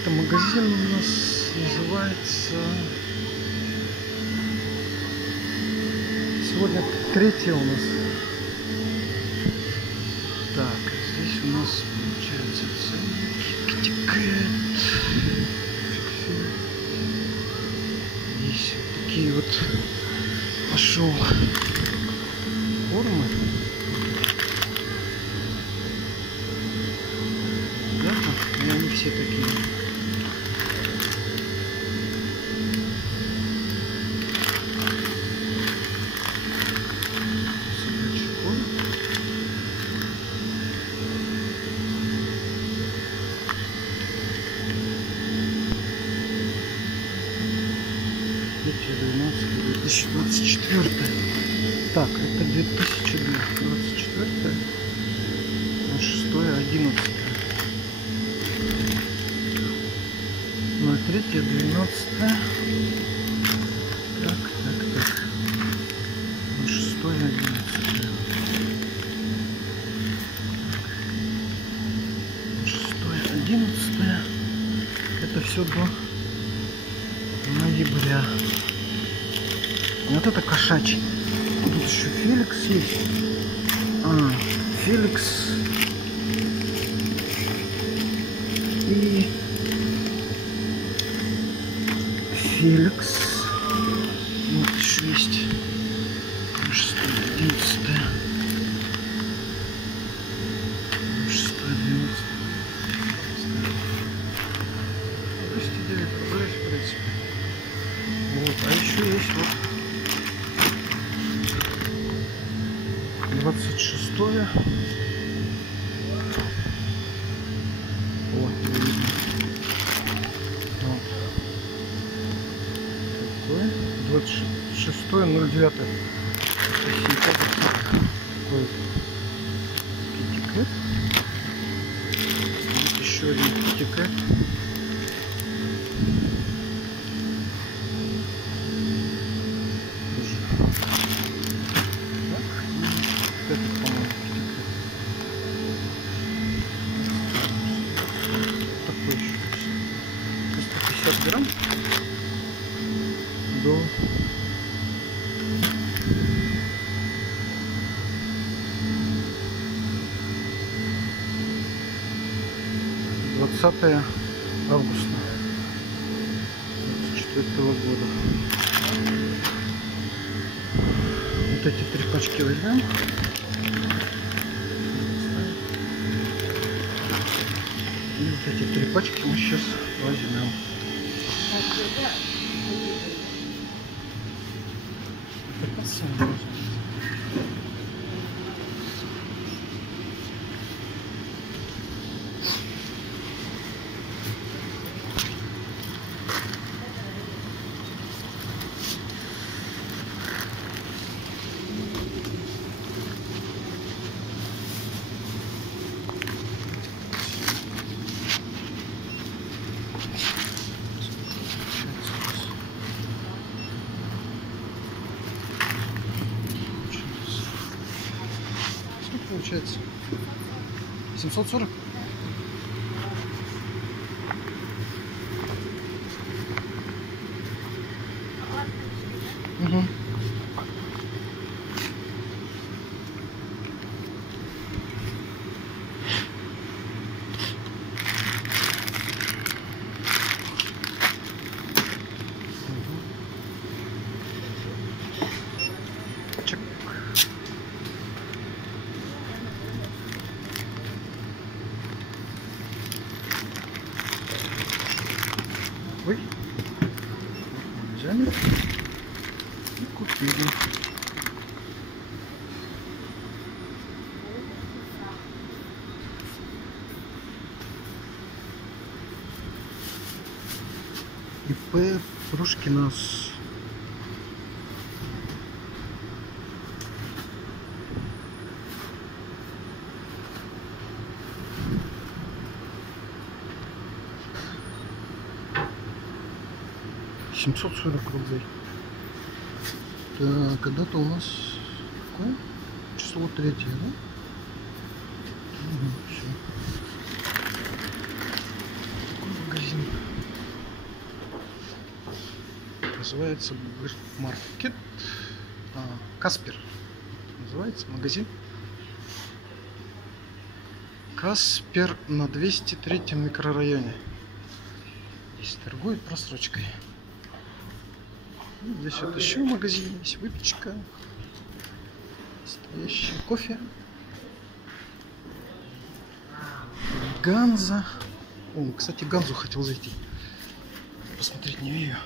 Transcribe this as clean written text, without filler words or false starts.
это магазин у нас называется. Сегодня 3 у нас. Так, здесь у нас получается KitKat. Здесь вот такие вот пошел формы. Да, и они все такие. Третье, 2024. Так, это 2024. 6-11. 03-12. Так. 6-11. 6-11. Это все до ноября. Вот это кошачий. Тут еще Феликс есть. Феликс. И Феликс. Вот еще есть. 6-11. 6-11. 209 рублей, в принципе. Вот. А еще есть вот 26-е. Вот, видно. Вот. Такое. 26-е, 09. Такой KitKat. Вот еще один KitKat. Такой еще 150 грамм до 20 августа 2024 года. Вот эти 3 пачки возьмем. И вот эти 3 пачки мы сейчас возьмем. Получается 740. Угу. Чек. Ой, взяли и купили. ИП Прушкина. 740 рублей. Так, когда-то у нас какое? Число 3, да? Угу, все. Такой магазин. называется маркет. Каспер называется магазин. Каспер на 203-м микрорайоне. Здесь торгует просрочкой. И здесь вот еще магазин есть, выпечка, настоящий кофе, Ганза. О, кстати, Ганзу хотел зайти посмотреть, не вижу.